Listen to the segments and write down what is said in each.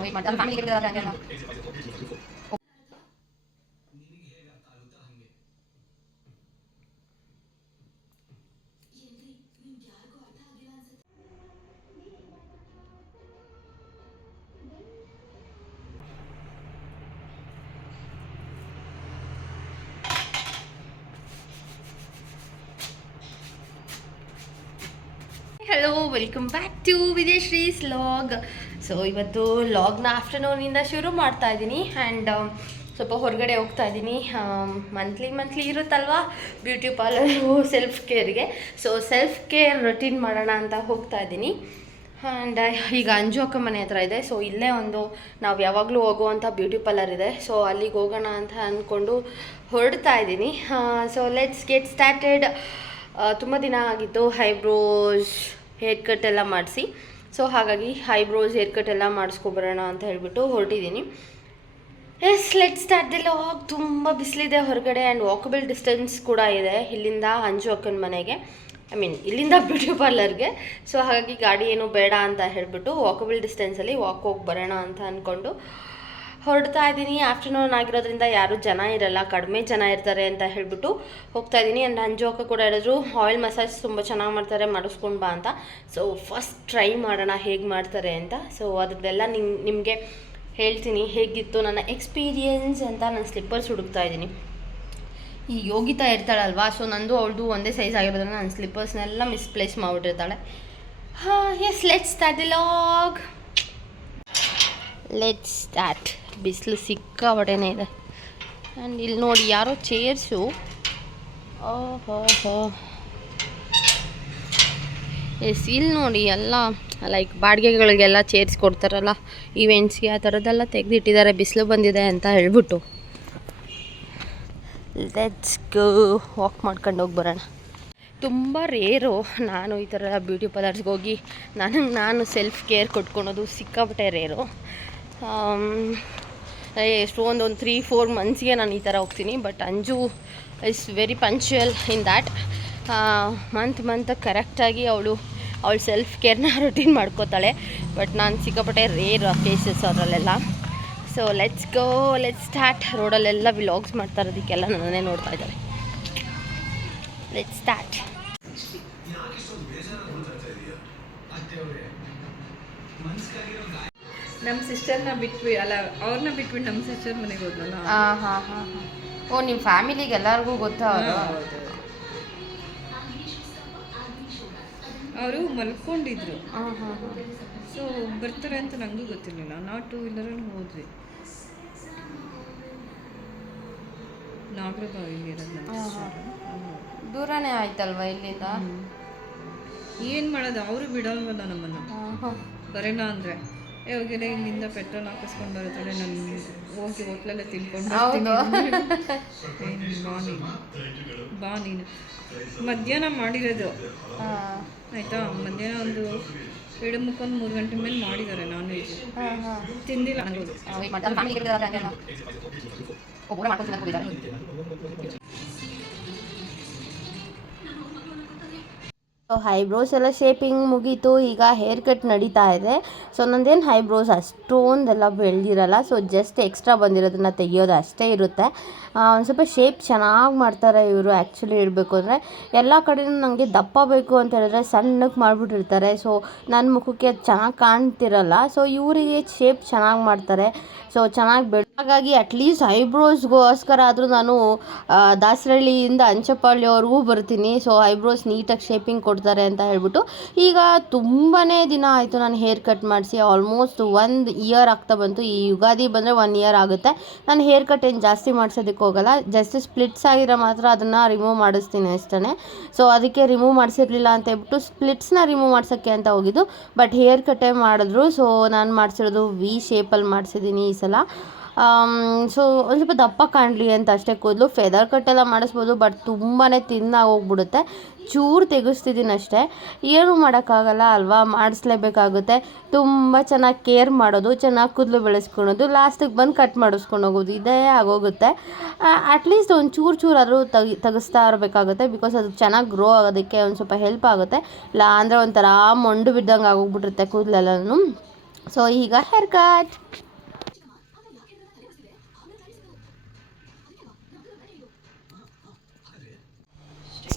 Wait ಮಾಡ್ತಾರೆ family welcome back to Vijayashree's vlog so ಇವತ್ತು ಲಾಗ್ನ ಆಫ್ಟರ್ನೂನಿಂದ ಶುರು ಮಾಡ್ತಾ ಇದ್ದೀನಿ. ಆ್ಯಂಡ್ ಸ್ವಲ್ಪ ಹೊರಗಡೆ ಹೋಗ್ತಾ ಇದ್ದೀನಿ. ಮಂತ್ಲಿ ಮಂತ್ಲಿ ಇರುತ್ತಲ್ವಾ? ಬ್ಯೂಟಿ ಪಾರ್ಲರು ಸೆಲ್ಫ್ ಕೇರ್ಗೆ ಸೊ ಸೆಲ್ಫ್ ಕೇರ್ ರೊಟೀನ್ ಮಾಡೋಣ ಅಂತ ಹೋಗ್ತಾ ಇದ್ದೀನಿ. ಆ್ಯಂಡ್ ಈಗ ಅಂಜು ಅಕ್ಕ ಮನೆ ಹತ್ರ ಇದೆ. ಸೊ ಇಲ್ಲೇ ಒಂದು ನಾವು ಯಾವಾಗಲೂ ಹೋಗುವಂಥ ಬ್ಯೂಟಿ ಪಾರ್ಲರ್ ಇದೆ. ಸೊ ಅಲ್ಲಿಗೆ ಹೋಗೋಣ ಅಂತ ಅಂದ್ಕೊಂಡು ಹೊರಡ್ತಾ ಇದ್ದೀನಿ. ಸೊ ಲೆಟ್ಸ್ ಗೆಟ್ ಸ್ಟಾರ್ಟೆಡ್ ತುಂಬ ದಿನ ಆಗಿತ್ತು ಹೈಬ್ರೋಸ್ ಹೇರ್ ಕಟ್ ಎಲ್ಲ ಮಾಡಿಸಿ. ಸೊ ಹಾಗಾಗಿ ಹೈಬ್ರೋಸ್ ಹೇರ್ ಕಟ್ ಎಲ್ಲ ಮಾಡಿಸ್ಕೊಬರೋಣ ಅಂತ ಹೇಳಿಬಿಟ್ಟು ಹೊರಟಿದ್ದೀನಿ yes let start the vlog ತುಂಬ ಬಿಸಿಲಿದೆ ಹೊರಗಡೆ ಆ್ಯಂಡ್ ವಾಕಬಲ್ ಡಿಸ್ಟೆನ್ಸ್ ಕೂಡ ಇದೆ ಇಲ್ಲಿಂದ ಅಂಜು ಅಕ್ಕನ ಮನೆಗೆ. ಐ ಮೀನ್ ಇಲ್ಲಿಂದ ಬ್ಯೂಟಿ ಪಾರ್ಲರ್ಗೆ ಸೊ ಹಾಗಾಗಿ ಗಾಡಿ ಏನು ಬೇಡ ಅಂತ ಹೇಳಿಬಿಟ್ಟು ವಾಕಬಲ್ ಡಿಸ್ಟೆನ್ಸಲ್ಲಿ ವಾಕ್ ಹೋಗಿ ಬರೋಣ ಅಂತ ಅಂದ್ಕೊಂಡು ಹೊರಡ್ತಾ ಇದ್ದೀನಿ. ಆಫ್ಟರ್ನೂನ್ ಆಗಿರೋದ್ರಿಂದ ಯಾರೂ ಜನ ಇರಲ್ಲ. ಕಡಿಮೆ ಜನ ಇರ್ತಾರೆ ಅಂತ ಹೇಳ್ಬಿಟ್ಟು ಹೋಗ್ತಾ ಇದ್ದೀನಿ. ಆ್ಯಂಡ್ ಅಂಜೋಕ ಕೂಡ ಹೇಳಿದ್ರು ಆಯಿಲ್ ಮಸಾಜ್ ತುಂಬ ಚೆನ್ನಾಗಿ ಮಾಡ್ತಾರೆ, ಮಾಡಿಸ್ಕೊಂಡು ಬಾ ಅಂತ. ಸೊ ಫಸ್ಟ್ ಟ್ರೈ ಮಾಡೋಣ, ಹೇಗೆ ಮಾಡ್ತಾರೆ ಅಂತ. ಸೊ ಅದರದ್ದೆಲ್ಲ ನಿಮ್, ನಿಮಗೆ ಹೇಳ್ತೀನಿ. ಹೇಗಿತ್ತು, ನನ್ನ ಎಕ್ಸ್ಪೀರಿಯನ್ಸ್ ಅಂತ ನಾನು ಸ್ಲಿಪ್ಪರ್ಸ್ ಹುಡುಕ್ತಾ ಇದ್ದೀನಿ. ಈ ಯೋಗಿತಾ ಇರ್ತಾಳಲ್ವಾ ಸೊ ನಂದು ಅವಳದು ಒಂದೇ ಸೈಜ್ ಆಗಿರೋದ್ರಿಂದ ನನ್ನ ಸ್ಲಿಪ್ಪರ್ಸ್ನೆಲ್ಲ ಮಿಸ್ಪ್ಲೇಸ್ ಮಾಡಿಬಿಟ್ಟಿರ್ತಾಳೆ. ಹಾಂ yes let's the vlog let's start ಬಿಸಿಲು ಸಿಕ್ಕಾಪಟ್ಟೆನೇ ಇದೆ. ಆ್ಯಂಡ್ ಇಲ್ಲಿ ನೋಡಿ ಯಾರೋ ಚೇರ್ಸು. ಓಹೋ ಹೋ. ಎಸ್ ಇಲ್ಲಿ ನೋಡಿ ಎಲ್ಲ ಲೈಕ್ ಬಾಡಿಗೆಗಳಿಗೆಲ್ಲ ಚೇರ್ಸ್ ಕೊಡ್ತಾರಲ್ಲ ಇವೆಂಟ್ಸ್ಗೆ ಆ ಥರದ್ದೆಲ್ಲ ತೆಗೆದಿಟ್ಟಿದ್ದಾರೆ, ಬಿಸಿಲು ಬಂದಿದೆ ಅಂತ ಹೇಳ್ಬಿಟ್ಟು. ಲೆಟ್ಸ್ ಗೋ ವಾಕ್ ಮಾಡ್ಕೊಂಡು ಹೋಗಿ ಬರೋಣ. ತುಂಬ ರೇರು ನಾನು ಈ ಥರ ಬ್ಯೂಟಿ ಪಾರ್ಲರ್ಸ್ಗೆ ಹೋಗಿ, ನನಗೆ ನಾನು ಸೆಲ್ಫ್ ಕೇರ್ ಕೊಟ್ಕೊಳೋದು ಸಿಕ್ಕಾಪಟ್ಟೆ ರೇರು. ಎಷ್ಟೊಂದು ಒಂದು ತ್ರೀ ಫೋರ್ ಮಂತ್ಸ್ಗೆ ನಾನು ಈ ಥರ ಹೋಗ್ತೀನಿ but Anju is very punctual in that month month ಕರೆಕ್ಟಾಗಿ ಅವಳು ಅವಳು ಸೆಲ್ಫ್ ಕೇರ್ನ ರೊಟೀನ್ ಮಾಡ್ಕೋತಾಳೆ ಬಟ್ ನಾನು ಸಿಕ್ಕಾಪಟ್ಟೆ ರೇರ್ ಕೇಸಸ್ ಅದರಲ್ಲೆಲ್ಲ so let's go let's start ರೋಡಲ್ಲೆಲ್ಲ vlogs ಮಾಡ್ತಾ ಇರೋದಕ್ಕೆಲ್ಲ ನನ್ನೇ ನೋಡ್ತಾ ಇದ್ದಾರೆ ಲೆಟ್ಸ್ ಸ್ಟಾರ್ಟ್ ನಮ್ಮ ಸಿಸ್ಟರ್ನ ಬಿಟ್ವಿ ಅಲ್ಲ ಅವ್ರನ್ನ ಬಿಟ್ವಿ ನಮ್ಮ ಸಿಸ್ಟರ್ ಮನೆಗೆ ಹೋದ್ನಲ್ಲ. ಹಾಂ ಹಾಂ ಹಾಂ. ಓ ನಿಮ್ಮ ಫ್ಯಾಮಿಲಿಗೆ ಎಲ್ಲರಿಗೂ ಗೊತ್ತಾ ಅವರು ಅವರು ಮಲ್ಕೊಂಡಿದ್ರು. ಸೊ ಬರ್ತಾರೆ ಅಂತ ನನಗೂ ಗೊತ್ತಿರಲಿಲ್ಲ. ನಾವು ಟೂ ವೀಲರಲ್ಲಿ ಹೋದ್ವಿ. ನಾಗರಬಾವಿಲಿ ಇರೋದು. ದೂರನೇ ಆಯ್ತಲ್ವಾ ಇಲ್ಲಿಂದ? ಏನ್ ಮಾಡೋದು? ಅವರು ಬಿಡಲ್ವಲ್ಲ ನಮ್ಮನ್ನ. ಬರೋಣ ಅಂದ್ರೆ. ಏ ಹೋಗಿಲ್ಲ ಇಲ್ಲಿಂದ ಪೆಟ್ರೋಲ್ ಹಾಕಿಸ್ಕೊಂಡು ಬರುತ್ತಾರೆ ನಾನು ಹೋಗಿ ಹೋಟ್ಲಲ್ಲೇ ತಿನ್ಕೊಂಡು. ಬಾ ನೀನು. ಬಾ ನೀನು. ಮಧ್ಯಾಹ್ನ ಮಾಡಿರೋದು. ಆಯಿತಾ? ಮಧ್ಯಾಹ್ನ ಒಂದು ಎರಡು ಮುಕ್ಕೊಂದು ಮೂರು ಗಂಟೆ ಮೇಲೆ ಮಾಡಿದ್ದಾರೆ ನಾನ್ ವೆಜ್. ತಿಂದಿಲ್ಲ ಹೈಬ್ರೋಸ್ ಎಲ್ಲ ಶೇಪಿಂಗ್ ಮುಗೀತು. ಈಗ ಹೇರ್ ಕಟ್ ನಡೀತಾ ಇದೆ. ಸೊ ನಂದೇನು ಹೈಬ್ರೋಸ್ ಅಷ್ಟೊಂದೆಲ್ಲ ಬೆಳೆದಿರಲ್ಲ. ಸೊ ಜಸ್ಟ್ ಎಕ್ಸ್ಟ್ರಾ ಬಂದಿರೋದನ್ನ ತೆಗಿಯೋದು ಅಷ್ಟೇ ಇರುತ್ತೆ. ಒಂದು ಸ್ವಲ್ಪ ಶೇಪ್ ಚೆನ್ನಾಗಿ ಮಾಡ್ತಾರೆ ಇವರು ಆ್ಯಕ್ಚುಲಿ ಹೇಳಬೇಕು ಅಂದರೆ. ಎಲ್ಲ ಕಡೆಯೂ ನನಗೆ ದಪ್ಪ ಬೇಕು ಅಂತ ಹೇಳಿದ್ರೆ ಸಣ್ಣಕ್ಕೆ ಮಾಡಿಬಿಟ್ಟಿರ್ತಾರೆ. ಸೊ ನನ್ನ ಮುಖಕ್ಕೆ ಅದು ಚೆನ್ನಾಗಿ ಕಾಣ್ತಿರಲ್ಲ. ಸೊ ಇವರಿಗೆ ಶೇಪ್ ಚೆನ್ನಾಗಿ ಮಾಡ್ತಾರೆ. ಸೊ ಚೆನ್ನಾಗಿ ಬೆಳೆ, ಹಾಗಾಗಿ ಅಟ್ಲೀಸ್ಟ್ ಐಬ್ರೋಸ್ಗೋಸ್ಕರ ಆದರೂ ನಾನು ದಾಸರಳ್ಳಿಯಿಂದ ಅಂಚಪಾಳ್ಯವ್ರಿಗೂ ಬರ್ತೀನಿ. ಸೊ ಐಬ್ರೋಸ್ ನೀಟಾಗಿ ಶೇಪಿಂಗ್ ಕೊಡ್ತಾರೆ ಅಂತ ಹೇಳ್ಬಿಟ್ಟು ಈಗ ತುಂಬಾ ದಿನ ಆಯಿತು ನಾನು ಹೇರ್ ಕಟ್ ಮಾಡಿಸಿ ಆಲ್ಮೋಸ್ಟ್ ಒಂದು ಇಯರ್ ಆಗ್ತಾ ಬಂತು. ಈ ಯುಗಾದಿ ಬಂದರೆ ಒನ್ ಇಯರ್ ಆಗುತ್ತೆ. ನಾನು ಹೇರ್ ಕಟ್ ಏನು ಜಾಸ್ತಿ ಮಾಡ್ಸೋದಕ್ಕೆ ಹೋಗಲ್ಲ ಜಸ್ಟ್ ಸ್ಪ್ಲಿಟ್ಸ್ ಆಗಿರೋ ಮಾತ್ರ ಅದನ್ನು ರಿಮೂವ್ ಮಾಡಿಸ್ತೀನಿ ಅಷ್ಟೇ ಸೊ ಅದಕ್ಕೆ ರಿಮೂವ್ ಮಾಡಿಸಿರ್ಲಿಲ್ಲ ಅಂತ ಹೇಳ್ಬಿಟ್ಟು ಸ್ಪ್ಲಿಟ್ಸ್ನ ರಿಮೂವ್ ಮಾಡ್ಸೋಕ್ಕೆ ಅಂತ ಹೋಗಿದ್ದು. ಬಟ್ ಹೇರ್ ಕಟ್ಟೇ ಮಾಡಿದ್ರು. ಸೊ ನಾನು ಮಾಡಿಸಿರೋದು ವಿ ಶೇಪಲ್ಲಿ ಮಾಡಿಸಿದ್ದೀನಿ ಈ ಸಲ. ಸೊ ಒಂದು ಸ್ವಲ್ಪ ದಪ್ಪ ಕಾಣಲಿ ಅಂತ ಅಷ್ಟೇ ಕೂದಲು. ಫೆದರ್ ಕಟ್ಟೆಲ್ಲ ಮಾಡಿಸ್ಬೋದು ಬಟ್ ತುಂಬಾ ಹೋಗ್ಬಿಡುತ್ತೆ ಚೂರು ತೆಗೆಸ್ತಿದ್ದೀನಿ ಅಷ್ಟೇ. ಏನು ಮಾಡೋಕ್ಕಾಗಲ್ಲ ಅಲ್ವಾ? ಮಾಡಿಸ್ಲೇಬೇಕಾಗುತ್ತೆ. ತುಂಬ ಚೆನ್ನಾಗಿ ಕೇರ್ ಮಾಡೋದು, ಚೆನ್ನಾಗಿ ಕೂದಲು ಬೆಳೆಸ್ಕೊಳೋದು ಲಾಸ್ಟಿಗೆ ಬಂದು ಕಟ್ ಮಾಡಿಸ್ಕೊಂಡು ಹೋಗೋದು, ಇದೇ ಆಗೋಗುತ್ತೆ. ಅಟ್ಲೀಸ್ಟ್ ಒಂದು ಚೂರು ಚೂರಾದರೂ ತೆಗಿ, ತೆಗಿಸ್ತಾ ಇರಬೇಕಾಗುತ್ತೆ ಬಿಕಾಸ್ ಅದು ಚೆನ್ನಾಗಿ ಗ್ರೋ ಆಗೋದಕ್ಕೆ ಒಂದು ಸ್ವಲ್ಪ ಹೆಲ್ಪ್ ಆಗುತ್ತೆ. ಇಲ್ಲ ಅಂದರೆ ಒಂಥರ ಮೊಂಡು ಬಿದ್ದಂಗೆ ಆಗೋಗ್ಬಿಟ್ಟಿರುತ್ತೆ ಕೂದಲೆಲ್ಲನೂ. ಸೊ ಈಗ ಹೇರ್ ಕಟ್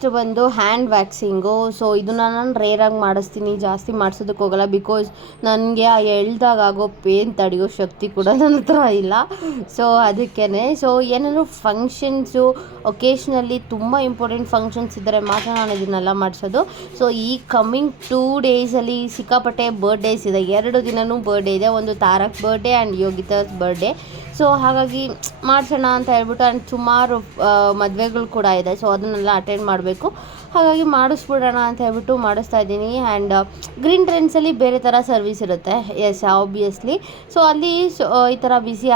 ನೆಕ್ಸ್ಟ್ ಬಂದು ಹ್ಯಾಂಡ್ ವ್ಯಾಕ್ಸಿಂಗು ಸೊ ಇದನ್ನ ನಾನು ರೇರಾಗಿ ಮಾಡಿಸ್ತೀನಿ. ಜಾಸ್ತಿ ಮಾಡಿಸೋದಕ್ಕೆ ಹೋಗಲ್ಲ ಬಿಕಾಸ್ ನನಗೆ ಆ ಎಳ್ದಾಗ ಆಗೋ ಪೇನ್ ತಡೆಯೋ ಶಕ್ತಿ ಕೂಡ ನನ್ನ ಹತ್ರ ಇಲ್ಲ. ಸೊ ಅದಕ್ಕೇ ಸೊ ಏನಾದರೂ ಫಂಕ್ಷನ್ಸು ಒಕೇಶ್ನಲ್ಲಿ ತುಂಬ ಇಂಪಾರ್ಟೆಂಟ್ ಫಂಕ್ಷನ್ಸ್ ಇದ್ದರೆ ಮಾತ್ರ ನಾನು ಇದನ್ನೆಲ್ಲ ಮಾಡಿಸೋದು. ಸೊ ಈ ಕಮ್ಮಿಂಗ್ ಟೂ ಡೇಸಲ್ಲಿ ಸಿಕ್ಕಾಪಟ್ಟೆ ಬರ್ಡೇಸ್ ಇದೆ. ಎರಡು ದಿನವೂ ಬರ್ಡೇ ಇದೆ. ಒಂದು Tarak birthday and Yogita's birthday so ಹಾಗಾಗಿ ಮಾಡ್ಸೋಣ ಅಂತ ಹೇಳ್ಬಿಟ್ಟು ಆ್ಯಂಡ್ ಸುಮಾರು ಮದುವೆಗಳು ಕೂಡ ಇದೆ. ಸೊ ಅದನ್ನೆಲ್ಲ ಅಟೆಂಡ್ ಮಾಡಬೇಕು. ಹಾಗಾಗಿ ಮಾಡಿಸ್ಬಿಡೋಣ ಅಂತ ಹೇಳ್ಬಿಟ್ಟು ಮಾಡಿಸ್ತಾ ಇದ್ದೀನಿ. ಆ್ಯಂಡ್ ಗ್ರೀನ್ ಟ್ರೆಂಡ್ಸಲ್ಲಿ ಬೇರೆ ಥರ ಸರ್ವಿಸ್ ಇರುತ್ತೆ. ಎಸ್ ಆಬ್ವಿಯಸ್ಲಿ ಸೊ ಅಲ್ಲಿ ಸೊ ಈ ಥರ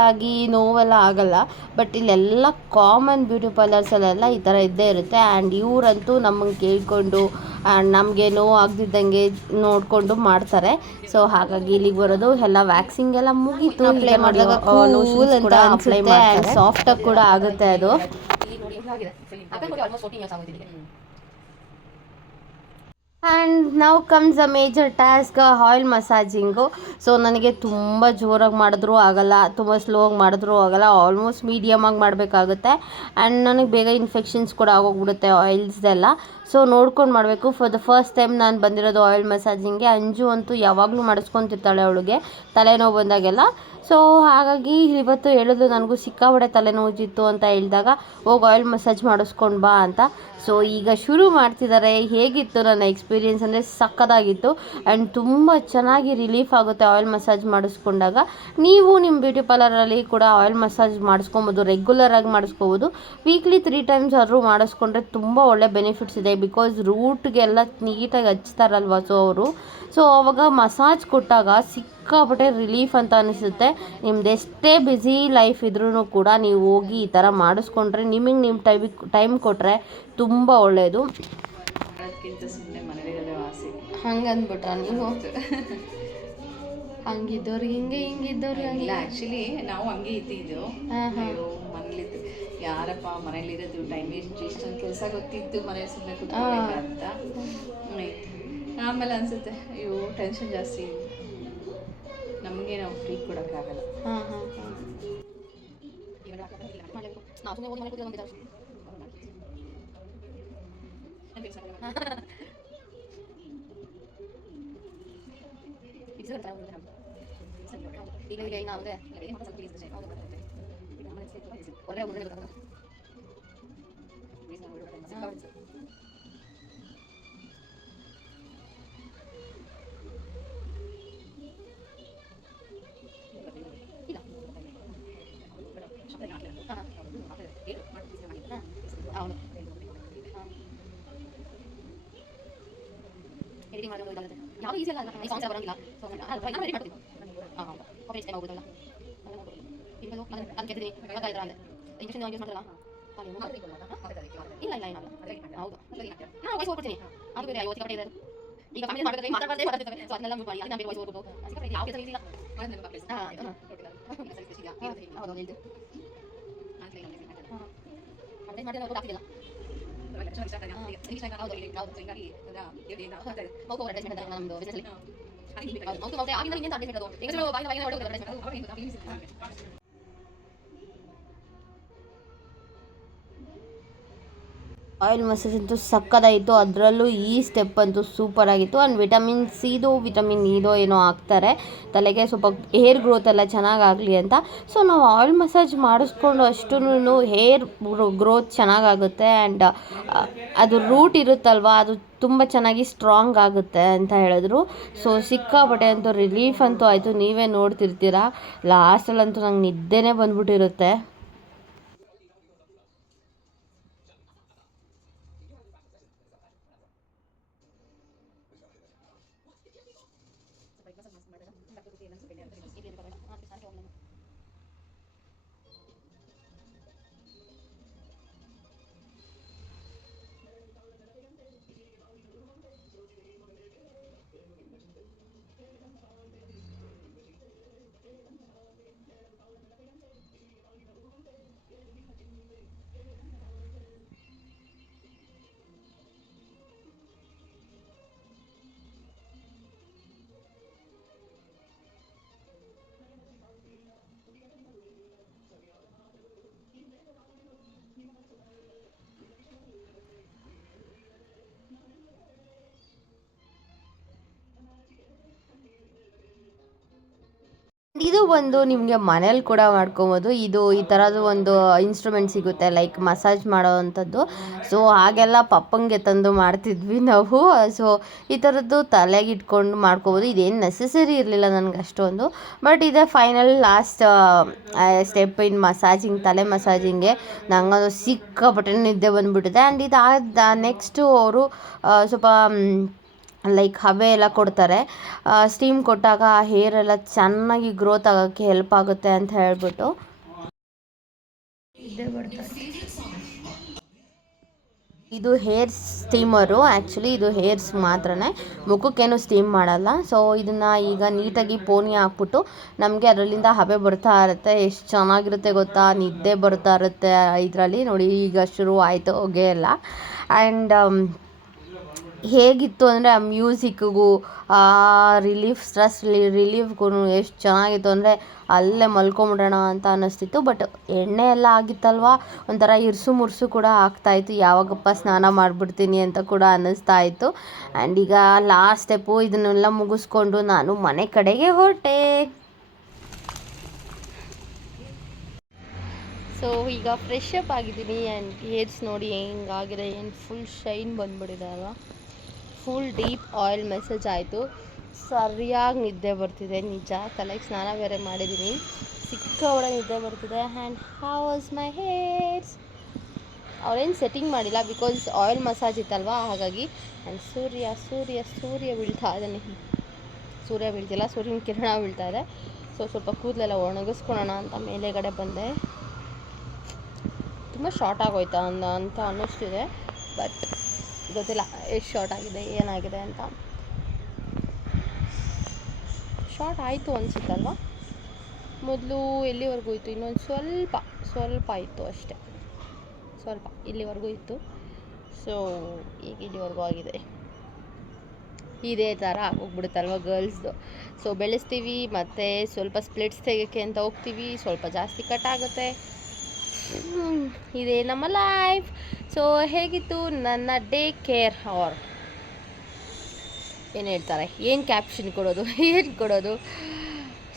ಆಗಿ ನೋವೆಲ್ಲ ಆಗಲ್ಲ. ಬಟ್ ಇಲ್ಲೆಲ್ಲ ಕಾಮನ್ ಬ್ಯೂಟಿ ಪಾರ್ಲರ್ಸಲ್ಲೆಲ್ಲ ಈ ಥರ ಇದ್ದೇ ಇರುತ್ತೆ. ಆ್ಯಂಡ್ ಇವರಂತೂ ನಮಗೆ ಕೇಳಿಕೊಂಡು ಆ್ಯಂಡ್ ನಮಗೆ ನೋವು ಆಗದಿದ್ದಂಗೆ ನೋಡಿಕೊಂಡು ಮಾಡ್ತಾರೆ. ಸೊ ಹಾಗಾಗಿ ಇಲ್ಲಿಗೆ ಬರೋದು. ಎಲ್ಲ ವ್ಯಾಕ್ಸಿಂಗ್ ಎಲ್ಲ ಮುಗಿತು. ಅಪ್ಲೈ ಮಾಡಿದಾಗ ಸಾಫ್ಟಾಗಿ ಕೂಡ ಆಗುತ್ತೆ ಅದು. ಆ್ಯಂಡ್ ನಾವು comes a major task oil massaging so ನನಗೆ ತುಂಬ ಜೋರಾಗಿ ಮಾಡಿದ್ರೂ, ಆಗಲ್ಲ. ತುಂಬ ಸ್ಲೋಗಿ ಮಾಡಿದ್ರೂ, ಆಗಲ್ಲ. ಆಲ್ಮೋಸ್ಟ್ ಮೀಡಿಯಮಾಗಿ ಮಾಡಬೇಕಾಗುತ್ತೆ. ಆ್ಯಂಡ್ ನನಗೆ ಬೇಗ ಇನ್ಫೆಕ್ಷನ್ಸ್ ಕೂಡ ಆಗೋಗ್ಬಿಡುತ್ತೆ ಆಯಿಲ್ಸ್ದೆಲ್ಲ ಸೊ ನೋಡ್ಕೊಂಡು ಮಾಡಬೇಕು. ಫಾರ್ ದ ಫಸ್ಟ್ ಟೈಮ್ ನಾನು ಬಂದಿರೋದು ಆಯಿಲ್ ಮಸಾಜಿಂಗ್ಗೆ ಅಂಜು ಅಂತೂ ಯಾವಾಗಲೂ ಮಾಡಿಸ್ಕೊತಿರ್ತಾಳೆ ಅವಳಿಗೆ, ತಲೆನೋವು ಬಂದಾಗೆಲ್ಲ. ಸೊ ಹಾಗಾಗಿ ಇವತ್ತು ಹೇಳಿದ್ರು ನನಗೂ ಸಿಕ್ಕಾಬಡೆ ತಲೆನೋವುಜಿತ್ತು ಅಂತ ಹೇಳಿದಾಗ, ಹೋಗಿ ಆಯಿಲ್ ಮಸಾಜ್ ಮಾಡಿಸ್ಕೊಂಡು ಬಾ ಅಂತ. ಸೊ ಈಗ ಶುರು ಮಾಡ್ತಿದ್ದಾರೆ ಹೇಗಿತ್ತು ನನ್ನ ಎಕ್ಸ್ಪೀರಿಯೆನ್ಸ್ ಅಂದರೆ ಸಕ್ಕದಾಗಿತ್ತು ಆ್ಯಂಡ್ ತುಂಬ ಚೆನ್ನಾಗಿ ರಿಲೀಫ್ ಆಗುತ್ತೆ ಆಯಿಲ್ ಮಸಾಜ್ ಮಾಡಿಸ್ಕೊಂಡಾಗ. ನೀವು ನಿಮ್ಮ ಬ್ಯೂಟಿ ಪಾರ್ಲರಲ್ಲಿ ಕೂಡ ಆಯಿಲ್ ಮಸಾಜ್ ಮಾಡಿಸ್ಕೊಬೋದು ರೆಗ್ಯುಲರಾಗಿ ಮಾಡಿಸ್ಕೋಬೋದು. ವೀಕ್ಲಿ ತ್ರೀ ಟೈಮ್ಸ್ ಆದರೂ ಮಾಡಿಸ್ಕೊಂಡ್ರೆ ತುಂಬ ಒಳ್ಳೆ ಬೆನಿಫಿಟ್ಸ್ ಇದೆ. ಬಿಕಾಸ್ ರೂಟ್ಗೆಲ್ಲ ನೀಟಾಗಿ ಹಚ್ತಾರಲ್ವ ಸೊ ಅವರು. ಸೊ ಅವಾಗ ಮಸಾಜ್ ಕೊಟ್ಟಾಗ ಸಿಕ್ಕಾಪಟ್ಟೆ ರಿಲೀಫ್ ಅಂತ ಅನಿಸುತ್ತೆ. ನಿಮ್ದು ಎಷ್ಟೇ ಬ್ಯುಸಿ ಲೈಫ್ ಇದ್ರೂ ಕೂಡ ನೀವು ಹೋಗಿ ಈ ಥರ ಮಾಡಿಸ್ಕೊಂಡ್ರೆ ನಿಮಗೆ ನಿಮ್ಮ ಟೈಮಿಗೆ ಟೈಮ್ ಕೊಟ್ಟರೆ ತುಂಬ ಒಳ್ಳೆಯದು ಅದಕ್ಕಿಂತ ಸುಮ್ಮನೆ ಮನೇಲಿರೋದೇ ಆಸೆ ಹಂಗೆ ಅಂದ್ಬಿಟ್ರ ನೀವು ಹಂಗಿದ್ದವ್ರಿಗೆ ಹಿಂಗೆ ಹಿಂಗಿದ್ದವ್ರಿಗೆ ಇಲ್ಲ ಆ್ಯಕ್ಚುಲಿ ನಾವು ಹಂಗೆ ಇದ್ದಿದ್ದು. ಹಾಂ ಹಾಂ. ಅಯ್ಯೋ ಮನೇಲಿದ್ದು. ಯಾರಪ್ಪ ಮನೇಲಿರೋದು ಟೈಮ್ ಎಷ್ಟು ಇಷ್ಟೊಂದು ಕೆಲಸ ಗೊತ್ತಿತ್ತು ಮನೆ ಸುಮ್ಮನೆ ಕೂತ್ಕೊಳ್ಳಿ ಅಂತ. ಆಮೇಲೆ ಅನ್ಸುತ್ತೆ ಅಯ್ಯೋ ಟೆನ್ಷನ್ ಜಾಸ್ತಿ. ನಮಗೆ ನಾವು ಫ್ರೀ ಕೊಡೋಕ್ಕಾಗಲ್ಲ ಹಾಂ ಹಾಂ ಹಾಂ ನಾವು ಸುಮ್ಮನೆ ಹೋಗಿ ಮನೆ ಎಡಿಟಿಂಗ್ ಮಾಡೋದು ಇದಾಗುತ್ತೆ ಯಾವ ಈಸಿ ಅಲ್ಲ ಈ ಸಾಂಗ್ಸ್ ಬರೋಂಗಿಲ್ಲ ಸೊ ನಾನು ರೆಡಿ ಮಾಡ್ತೀನಿ ಹಾಂ ಹೌದು ಕಾಪಿ ಟೈಮ್ ಆಗೋದಿಲ್ಲ ಈಗ ಅದನ್ನ ಕೆತ್ತಿದ್ದೀನಿ ಇವಾಗ ಇದ್ರ ಅಂದೆ ಇಂಜೆಕ್ಷನ್ ಯೂಸ್ ಮಾಡ್ತಾರಲ್ಲ ಇಲ್ಲ ಇಲ್ಲ ಇಲ್ಲ ಹೌದು ನಾನು ವಯಸ್ಸು ಹೋಗ್ಬಿಡ್ತೀನಿ ಅದು ಬೇರೆ ಐವತ್ತು ಕಡೆ ಇದೆ ಈಗ ಫ್ಯಾಮಿಲಿ ಮಾಡಬೇಕಾದ್ರೆ ಮಾತಾಡಬಾರ್ದೇ ಮಾತಾಡ್ತಾರೆ ಸೊ ಅದನ್ನೆಲ್ಲ ಮಾಡಿ ಅದನ್ನ ಬೇರೆ ವಯಸ್ಸು ಹೋಗ್ಬಿಟ್ಟು ಯಾವ ಕೆಲಸ ಇಲ್ಲ ಹಾಂ ಹೌದು ಹೌದು ಹೇಳ್ತು ಅದೇ ಮಾಡಿದ್ರೆ ನಾವು ಆಗ್ತಿಲ್ಲ ಮೌಕ ಅಡ್ವರ್ಟೈಸ್ ಮಾಡಿದ್ರೆ ನಮ್ಮದು ಬಿಸ್ನೆಸ್ಸಲ್ಲಿ ಮೌಕ ಮೌಕ ಆಗಿಂದ ಇನ್ನೇನು ಅಡ್ವರ್ಟೈಸ್ ಮಾಡೋದು ಹೆಂಗಸರು ಬಾಯಿನ ಬಾಯಿನ ಹೊರಟು ಅಡ್ವರ್ಟೈಸ್ ಮಾಡೋದು ಆಯಿಲ್ ಮಸಾಜ್ ಅಂತೂ ಸಕ್ಕದಾಯಿತು ಅದರಲ್ಲೂ ಈ ಸ್ಟೆಪ್ ಅಂತೂ ಸೂಪರ್ ಆಗಿತ್ತು. ಆ್ಯಂಡ್ ವಿಟಮಿನ್ ಸಿದು ವಿಟಮಿನ್ ಇದೋ ಏನೋ ಹಾಕ್ತಾರೆ. ತಲೆಗೆ ಸ್ವಲ್ಪ ಹೇರ್ ಗ್ರೋತ್ ಎಲ್ಲ ಚೆನ್ನಾಗಾಗಲಿ ಅಂತ. ಸೊ ನಾವು ಆಯಿಲ್ ಮಸಾಜ್ ಮಾಡಿಸ್ಕೊಂಡು ಅಷ್ಟೂ ಹೇರ್ ಗ್ರೋತ್ ಚೆನ್ನಾಗಾಗುತ್ತೆ ಆ್ಯಂಡ್ ಅದು ರೂಟ್ ಇರುತ್ತಲ್ವ, ಅದು ತುಂಬ ಚೆನ್ನಾಗಿ ಸ್ಟ್ರಾಂಗ್ ಆಗುತ್ತೆ ಅಂತ ಹೇಳಿದ್ರು. ಸೊ ಸಿಕ್ಕಾಪಟ್ಟೆ ಅಂತೂ ರಿಲೀಫ್ ಅಂತೂ ಆಯಿತು. ನೀವೇ ನೋಡ್ತಿರ್ತೀರ. ಲಾಸ್ಟಲ್ಲಂತೂ ನಂಗೆ ನಿದ್ದೆನೇ ಬಂದ್ಬಿಟ್ಟಿರುತ್ತೆ. basag mas marta. Sakto ko tinan sa kanya. Ibigay ko pa. Ah, pisan ko. ಇದು ಒಂದು ನಿಮಗೆ ಮನೇಲಿ ಕೂಡ ಮಾಡ್ಕೊಬೋದು. ಇದು ಈ ಥರದ್ದು ಒಂದು ಇನ್ಸ್ಟ್ರೂಮೆಂಟ್ ಸಿಗುತ್ತೆ ಲೈಕ್ ಮಸಾಜ್ ಮಾಡೋ ಅಂಥದ್ದು. ಸೊ ಹಾಗೆಲ್ಲ ಪಪ್ಪಂಗೆ ತಂದು ಮಾಡ್ತಿದ್ವಿ ನಾವು. ಸೊ ಈ ಥರದ್ದು ತಲೆಗೆ ಇಟ್ಕೊಂಡು ಮಾಡ್ಕೋಬೋದು. ಇದೇನು ನೆಸೆಸರಿ ಇರಲಿಲ್ಲ ನನಗೆ ಅಷ್ಟೊಂದು. ಬಟ್ ಇದೇ final last step in massaging ತಲೆ ಮಸಾಜಿಂಗ್ಗೆ ನಂಗದು ಸಿಕ್ಕಾಪಟ್ಟೆ ನಿದ್ದೆ ಬಂದುಬಿಟ್ಟಿದೆ. ಆ್ಯಂಡ್ ಇದಾದ ನೆಕ್ಸ್ಟು ಅವರು ಸ್ವಲ್ಪ ಲೈಕ್ ಹವೆ ಎಲ್ಲ ಕೊಡ್ತಾರೆ. ಸ್ಟೀಮ್ ಕೊಟ್ಟಾಗ ಹೇರ್ ಎಲ್ಲ ಚೆನ್ನಾಗಿ ಗ್ರೋತ್ ಆಗೋಕ್ಕೆ ಹೆಲ್ಪ್ ಆಗುತ್ತೆ ಅಂತ ಹೇಳ್ಬಿಟ್ಟು. ಇದು ಹೇರ್ ಸ್ಟೀಮರು ಆ್ಯಕ್ಚುಲಿ ಇದು ಹೇರ್ಸ್ ಮಾತ್ರನೇ. ಮುಖಕ್ಕೇನು ಸ್ಟೀಮ್ ಮಾಡಲ್ಲ. ಸೊ ಇದನ್ನು ಈಗ ನೀಟಾಗಿ ಪೋನಿ ಹಾಕ್ಬಿಟ್ಟು ನಮಗೆ ಅದರಲ್ಲಿಂದ ಹಬೆ ಬರ್ತಾ ಇರುತ್ತೆ. ಎಷ್ಟು ಚೆನ್ನಾಗಿರುತ್ತೆ ಗೊತ್ತಾ? ನಿದ್ದೆ ಬರ್ತಾ ಇರುತ್ತೆ ಇದರಲ್ಲಿ. ನೋಡಿ ಈಗ ಶುರು ಆಯಿತು ಹೊಗೆ ಎಲ್ಲ. ಆ್ಯಂಡ್ ಹೇಗಿತ್ತು ಅಂದರೆ ಆ ಮ್ಯೂಸಿಕ್ಗೂ, ಆ ರಿಲೀಫ್, ಸ್ಟ್ರೆಸ್ ರಿಲೀಫ್ಗೂ ಎಷ್ಟು ಚೆನ್ನಾಗಿತ್ತು ಅಂದರೆ ಅಲ್ಲೇ ಮಲ್ಕೊಂಬಿಡೋಣ ಅಂತ ಅನ್ನಿಸ್ತಿತ್ತು. ಬಟ್ ಎಣ್ಣೆ ಎಲ್ಲ ಆಗಿತ್ತಲ್ವ? ಒಂಥರ ಇರ್ಸು ಮುರ್ಸು ಕೂಡ ಆಗ್ತಾಯಿತ್ತು ಯಾವಾಗಪ್ಪ ಸ್ನಾನ ಮಾಡಿಬಿಡ್ತೀನಿ ಅಂತ ಕೂಡ ಅನ್ನಿಸ್ತಾ ಇತ್ತು. ಆ್ಯಂಡ್ ಈಗ ಲಾಸ್ಟ್ ಸ್ಟೆಪ್ಪು ಇದನ್ನೆಲ್ಲ ಮುಗಿಸ್ಕೊಂಡು ನಾನು ಮನೆ ಕಡೆಗೆ ಹೊರಟೆ. ಸೊ ಈಗ ಫ್ರೆಶ್ ಅಪ್ ಆಗಿದ್ದೀನಿ. ಆ್ಯಂಡ್ ಹೇರ್ಸ್ ನೋಡಿ ಹೆಂಗಾಗಿದೆ. ಏನು ಫುಲ್ ಶೈನ್ ಬಂದ್ಬಿಟ್ಟಿದೆ ಅಲ್ವಾ? ಫುಲ್ ಡೀಪ್ ಆಯಿಲ್ ಮೆಸೇಜ್ ಆಯಿತು. ಸರಿಯಾಗಿ ನಿದ್ದೆ ಬರ್ತಿದೆ ನಿಜ. ತಲೆಗೆ ಸ್ನಾನ ಬೇರೆ ಮಾಡಿದ್ದೀನಿ. ಸಿಕ್ಕ ನಿದ್ದೆ ಬರ್ತಿದೆ. And how was my hairs ಅವ್ರೇನು ಸೆಟ್ಟಿಂಗ್ ಮಾಡಿಲ್ಲ ಬಿಕಾಸ್ ಆಯಿಲ್ ಮಸಾಜ್ ಇತ್ತಲ್ವಾ? ಹಾಗಾಗಿ. ಆ್ಯಂಡ್ ಸೂರ್ಯ ಸೂರ್ಯ ಸೂರ್ಯ ಬೀಳ್ತಾ ಇದ್ದಾನೆ ಸೂರ್ಯ ಬೀಳ್ತಿಲ್ಲ. ಸೂರ್ಯನ ಕಿರಣ ಬೀಳ್ತಾ ಇದೆ. ಸೊ ಸ್ವಲ್ಪ ಕೂದಲೆಲ್ಲ ಒಣಗಿಸ್ಕೊಳೋಣ ಅಂತ ಮೇಲೆಗಡೆ ಬಂದೆ. ತುಂಬ ಶಾರ್ಟ್ ಆಗೋಯ್ತಾ ಅಂತ ಅನ್ನಿಸ್ತಿದೆ. ಬಟ್ ಗೊತ್ತಿಲ್ಲ ಎಷ್ಟು ಶಾರ್ಟ್ ಆಗಿದೆ, ಏನಾಗಿದೆ ಅಂತ. ಶಾರ್ಟ್ ಆಯಿತು ಅನಿಸುತ್ತಲ್ವ? ಮೊದಲು ಎಲ್ಲಿವರೆಗೂ ಇತ್ತು? ಇನ್ನೊಂದು ಸ್ವಲ್ಪ ಸ್ವಲ್ಪ ಇತ್ತು ಅಷ್ಟೇ. ಸ್ವಲ್ಪ, ಇಲ್ಲಿವರೆಗೂ ಇತ್ತು. ಸೊ ಈಗ ಇಲ್ಲಿವರೆಗೂ ಆಗಿದೆ. ಇದೇ ಥರ ಆಗೋಗ್ಬಿಡುತ್ತಲ್ವ ಗರ್ಲ್ಸ್ದು ಸೊ ಬೆಳೆಸ್ತೀವಿ, ಮತ್ತು ಸ್ವಲ್ಪ ಸ್ಪ್ಲಿಟ್ಸ್ ತೆಗೋಕ್ಕೆ ಅಂತ ಹೋಗ್ತೀವಿ, ಸ್ವಲ್ಪ ಜಾಸ್ತಿ ಕಟ್ ಆಗುತ್ತೆ. ಇದೇ ನಮ್ಮ ಲೈಫ್ ಸೊ ಹೇಗಿತ್ತು ನನ್ನ ಡೇ ಕೇರ್ ಆರ್ ಏನು ಹೇಳ್ತಾರೆ? ಏನು ಕ್ಯಾಪ್ಷನ್ ಕೊಡೋದು? ಏನು ಕೊಡೋದು?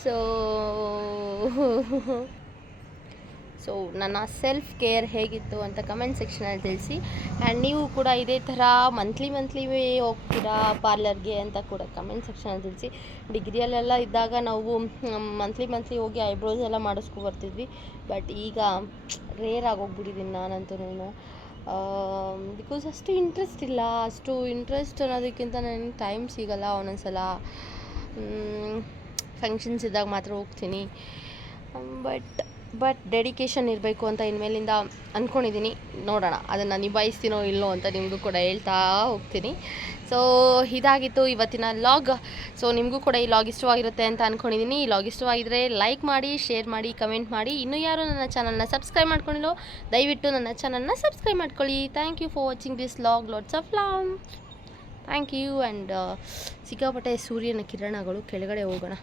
ಸೊ ಸೊ ನನ್ನ ಸೆಲ್ಫ್ ಕೇರ್ ಹೇಗಿತ್ತು ಅಂತ ಕಮೆಂಟ್ ಸೆಕ್ಷನಲ್ಲಿ ತಿಳಿಸಿ. ಆ್ಯಂಡ್ ನೀವು ಕೂಡ ಇದೇ ಥರ ಮಂತ್ಲಿ ಮಂತ್ಲಿ ಹೋಗ್ತೀರಾ ಪಾರ್ಲರ್ಗೆ ಅಂತ ಕೂಡ ಕಮೆಂಟ್ ಸೆಕ್ಷನಲ್ಲಿ ತಿಳಿಸಿ. ಡಿಗ್ರಿಯಲ್ಲೆಲ್ಲ ಇದ್ದಾಗ ನಾವು ಮಂತ್ಲಿ ಮಂತ್ಲಿ ಹೋಗಿ ಐಬ್ರೋಸ್ ಎಲ್ಲ ಮಾಡಿಸ್ಕೊ ಬರ್ತಿದ್ವಿ. ಬಟ್ ಈಗ ರೇರ್ ಆಗೋಗ್ಬಿಟ್ಟಿದ್ದೀನಿ ನಾನಂತೂ ಬಿಕಾಸ್ ಅಷ್ಟು ಇಂಟ್ರೆಸ್ಟ್ ಇಲ್ಲ. ಅಷ್ಟು ಇಂಟ್ರೆಸ್ಟ್ ಅನ್ನೋದಕ್ಕಿಂತ ನನಗೆ ಟೈಮ್ ಸಿಗಲ್ಲ ಒಂದೊಂದ್ಸಲ. ಫಂಕ್ಷನ್ಸ್ ಇದ್ದಾಗ ಮಾತ್ರ ಹೋಗ್ತೀನಿ. ಬಟ್ ಬಟ್ ಡೆಡಿಕೇಶನ್ ಇರಬೇಕು ಅಂತ ಇನ್ಮೇಲಿಂದ ಅಂದ್ಕೊಂಡಿದ್ದೀನಿ ನೋಡೋಣ, ಅದನ್ನು ನಿಭಾಯಿಸ್ತೀನೋ ಇಲ್ಲೋ ಅಂತ ನಿಮಗೂ ಕೂಡ ಹೇಳ್ತಾ ಹೋಗ್ತೀನಿ. ಸೊ ಇದಾಗಿತ್ತು ಇವತ್ತಿನ ಲಾಗ್. ಸೊ ನಿಮಗೂ ಕೂಡ ಈ ಲಾಗ್ ಇಷ್ಟವಾಗಿರುತ್ತೆ ಅಂತ ಅಂದ್ಕೊಂಡಿದ್ದೀನಿ ಈ ಲಾಗ್ ಇಷ್ಟವಾಗಿದ್ದರೆ ಲೈಕ್ ಮಾಡಿ ಶೇರ್ ಮಾಡಿ ಕಮೆಂಟ್ ಮಾಡಿ. ಇನ್ನೂ ಯಾರು ನನ್ನ ಚಾನಲ್ನ ಸಬ್ಸ್ಕ್ರೈಬ್ ಮಾಡ್ಕೊಂಡಿಲ್ಲೋ ದಯವಿಟ್ಟು ನನ್ನ ಚಾನಲ್ನ ಸಬ್ಸ್ಕ್ರೈಬ್ ಮಾಡ್ಕೊಳ್ಳಿ. Thank you for watching this vlog. Lots of love thank you and ಸಿಕ್ಕಾಪಟ್ಟೆ ಸೂರ್ಯನ ಕಿರಣಗಳು ಕೆಳಗಡೆ ಹೋಗೋಣ.